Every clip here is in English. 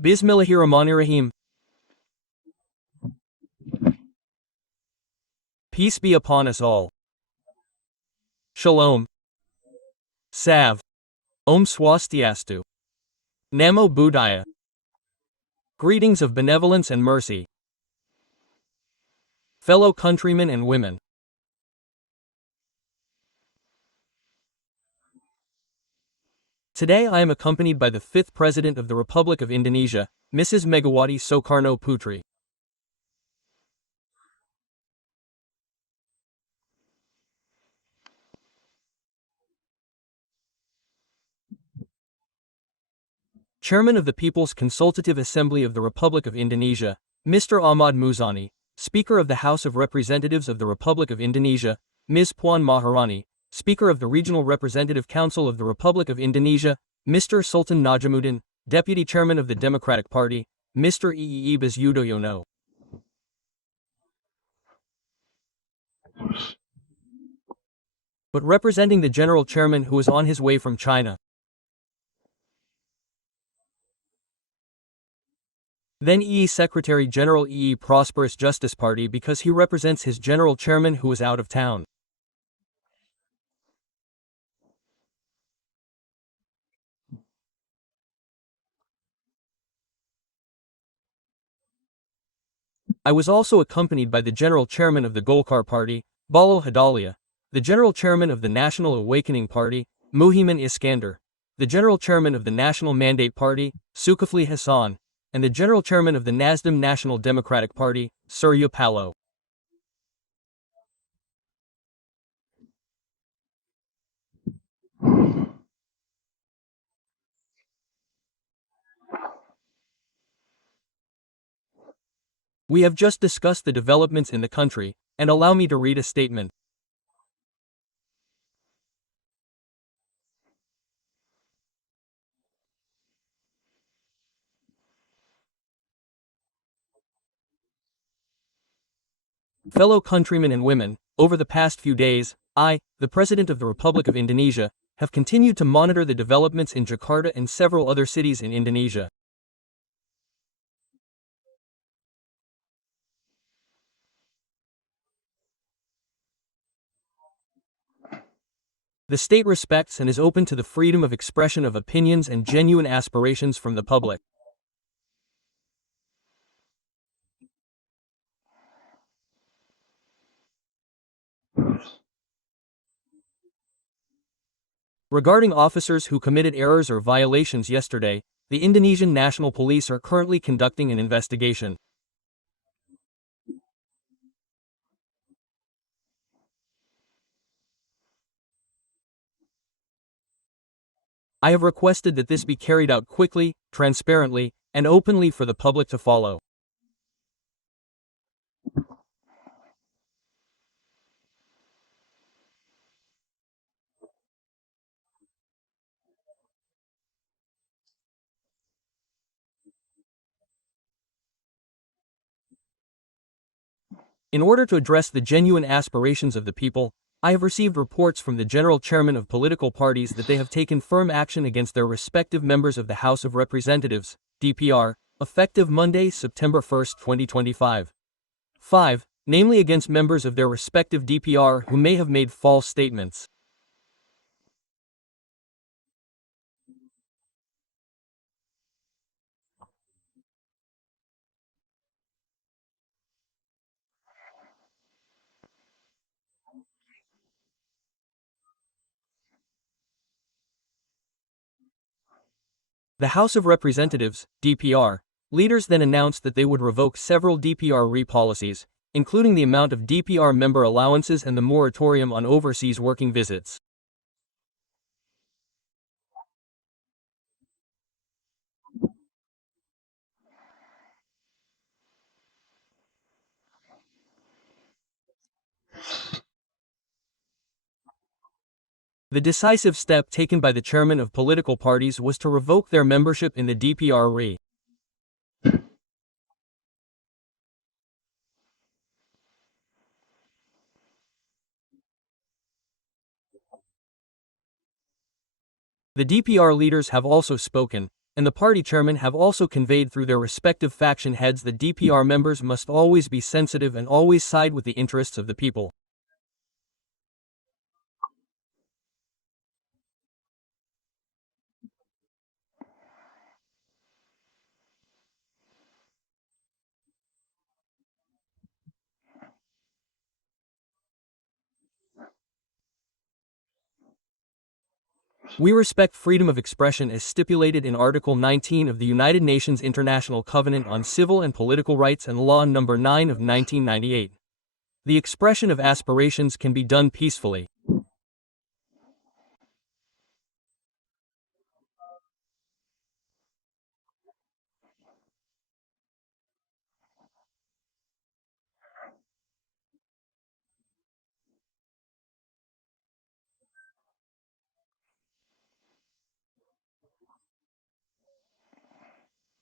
Bismillahirrahmanirrahim. Peace be upon us all. Shalom. Salve. Om Swastiastu. Namo Buddhaya. Greetings of benevolence and mercy. Fellow countrymen and women. Today I am accompanied by the 5th President of the Republic of Indonesia, Mrs. Megawati Soekarno Putri. Chairman of the People's Consultative Assembly of the Republic of Indonesia, Mr. Ahmad Muzani, Speaker of the House of Representatives of the Republic of Indonesia, Ms. Puan Maharani, Speaker of the Regional Representative Council of the Republic of Indonesia, Mr. Sultan Najamuddin, Deputy Chairman of the Democratic Party, Mr. Ibas Yudhoyono. But representing the General Chairman who is on his way from China. Then Secretary General Prosperous Justice Party because he represents his General Chairman who is out of town. I was also accompanied by the General Chairman of the Golkar Party, Balal Hadalia, the General Chairman of the National Awakening Party, Muhyiddin Iskandar, the General Chairman of the National Mandate Party, Zulkifli Hasan, and the General Chairman of the Nasdem National Democratic Party, Surya Paloh. We have just discussed the developments in the country, and allow me to read a statement. Fellow countrymen and women, over the past few days, I, the President of the Republic of Indonesia, have continued to monitor the developments in Jakarta and several other cities in Indonesia. The state respects and is open to the freedom of expression of opinions and genuine aspirations from the public. Regarding officers who committed errors or violations yesterday, the Indonesian National Police are currently conducting an investigation. I have requested that this be carried out quickly, transparently, and openly for the public to follow. In order to address the genuine aspirations of the people, I have received reports from the General Chairman of political parties that they have taken firm action against their respective members of the House of Representatives, DPR, effective Monday, September 1, 2025. 5. Namely against members of their respective DPR who may have made false statements. The House of Representatives, DPR, leaders then announced that they would revoke several DPR policies, including the amount of DPR member allowances and the moratorium on overseas working visits. The decisive step taken by the chairman of political parties was to revoke their membership in the DPR. The DPR leaders have also spoken, and the party chairman have also conveyed through their respective faction heads that DPR members must always be sensitive and always side with the interests of the people. We respect freedom of expression as stipulated in Article 19 of the United Nations International Covenant on Civil and Political Rights and Law No. 9 of 1998. The expression of aspirations can be done peacefully.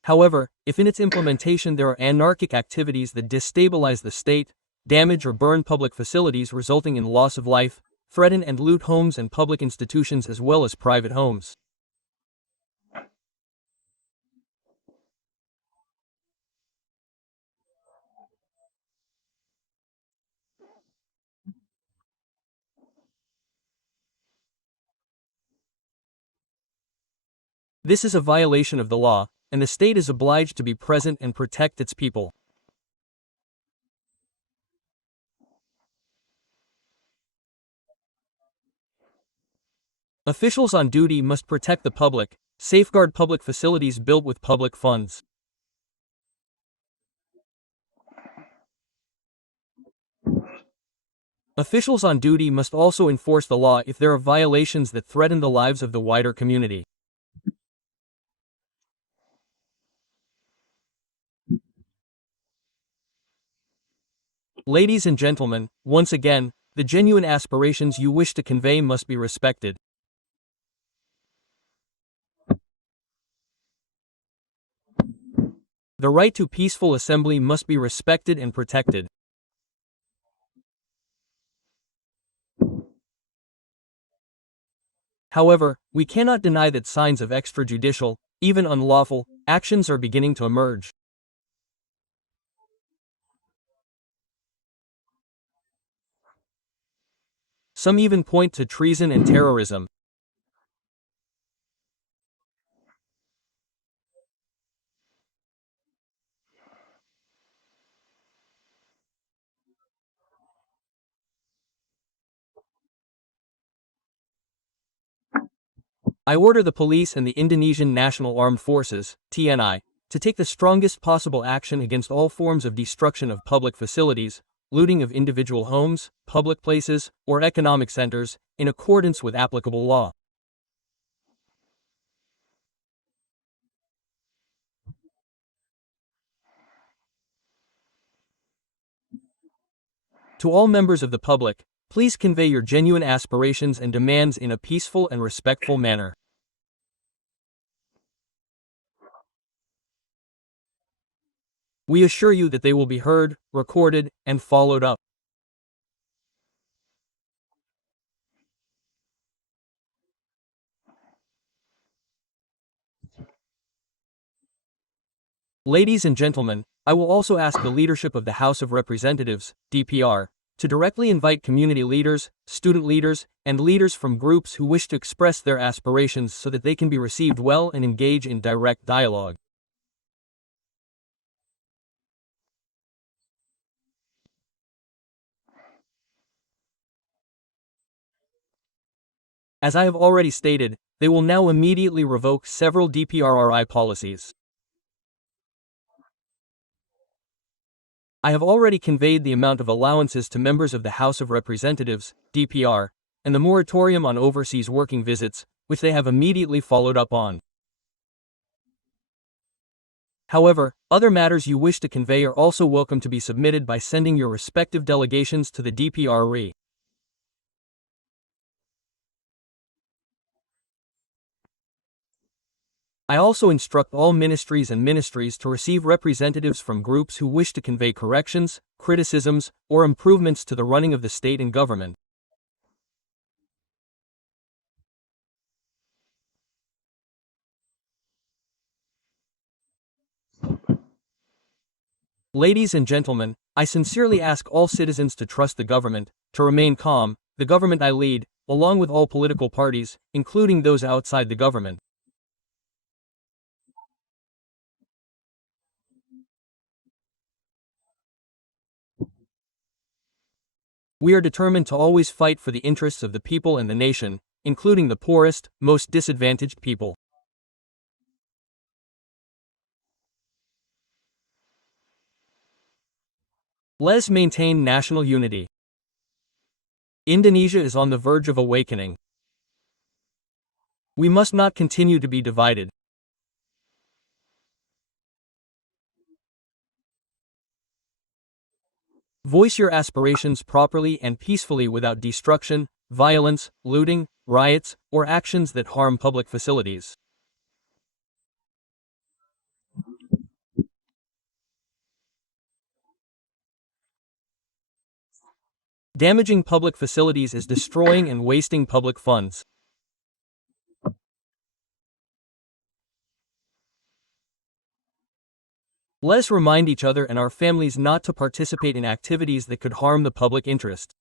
However, if in its implementation there are anarchic activities that destabilize the state, damage or burn public facilities resulting in loss of life, threaten and loot homes and public institutions as well as private homes. This is a violation of the law, and the state is obliged to be present and protect its people. Officials on duty must protect the public, safeguard public facilities built with public funds. Officials on duty must also enforce the law if there are violations that threaten the lives of the wider community. Ladies and gentlemen, once again, the genuine aspirations you wish to convey must be respected. The right to peaceful assembly must be respected and protected. However, we cannot deny that signs of extrajudicial, even unlawful, actions are beginning to emerge. Some even point to treason and terrorism. I order the police and the Indonesian National Armed Forces, TNI, to take the strongest possible action against all forms of destruction of public facilities, looting of individual homes, public places, or economic centers, in accordance with applicable law. To all members of the public, please convey your genuine aspirations and demands in a peaceful and respectful manner. We assure you that they will be heard, recorded, and followed up. Ladies and gentlemen, I will also ask the leadership of the House of Representatives, DPR, to directly invite community leaders, student leaders, and leaders from groups who wish to express their aspirations so that they can be received well and engage in direct dialogue. As I have already stated, they will now immediately revoke several DPRRI policies. I have already conveyed the amount of allowances to members of the House of Representatives, DPR, and the moratorium on overseas working visits, which they have immediately followed up on. However, other matters you wish to convey are also welcome to be submitted by sending your respective delegations to the DPRRI. I also instruct all ministries and ministries to receive representatives from groups who wish to convey corrections, criticisms, or improvements to the running of the state and government. Ladies and gentlemen, I sincerely ask all citizens to trust the government, to remain calm, the government I lead, along with all political parties, including those outside the government. We are determined to always fight for the interests of the people and the nation, including the poorest, most disadvantaged people. Let's maintain national unity. Indonesia is on the verge of awakening. We must not continue to be divided. Voice your aspirations properly and peacefully without destruction, violence, looting, riots, or actions that harm public facilities. Damaging public facilities is destroying and wasting public funds. Let us remind each other and our families not to participate in activities that could harm the public interest.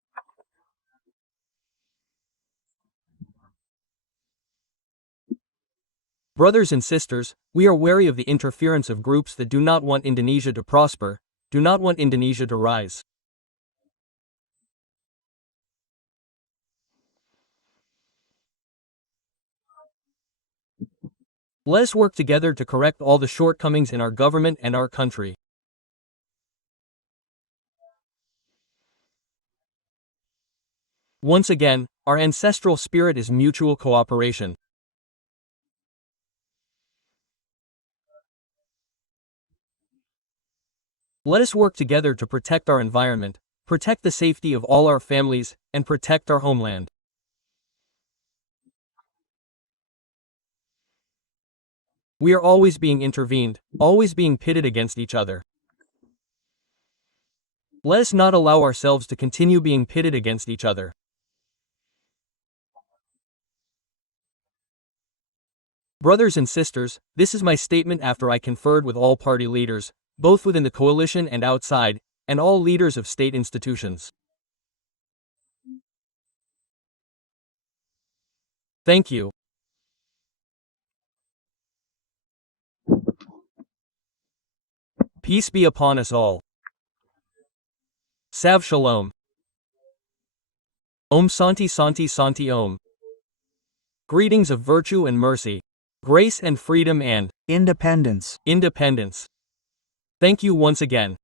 Brothers and sisters, we are wary of the interference of groups that do not want Indonesia to prosper, do not want Indonesia to rise. Let us work together to correct all the shortcomings in our government and our country. Once again, our ancestral spirit is mutual cooperation. Let us work together to protect our environment, protect the safety of all our families, and protect our homeland. We are always being intervened, always being pitted against each other. Let us not allow ourselves to continue being pitted against each other. Brothers and sisters, this is my statement after I conferred with all party leaders, both within the coalition and outside, and all leaders of state institutions. Thank you. Peace be upon us all. Sav Shalom. Om Santi Santi Santi Om. Greetings of virtue and mercy, grace and freedom and independence. independence. Thank you once again.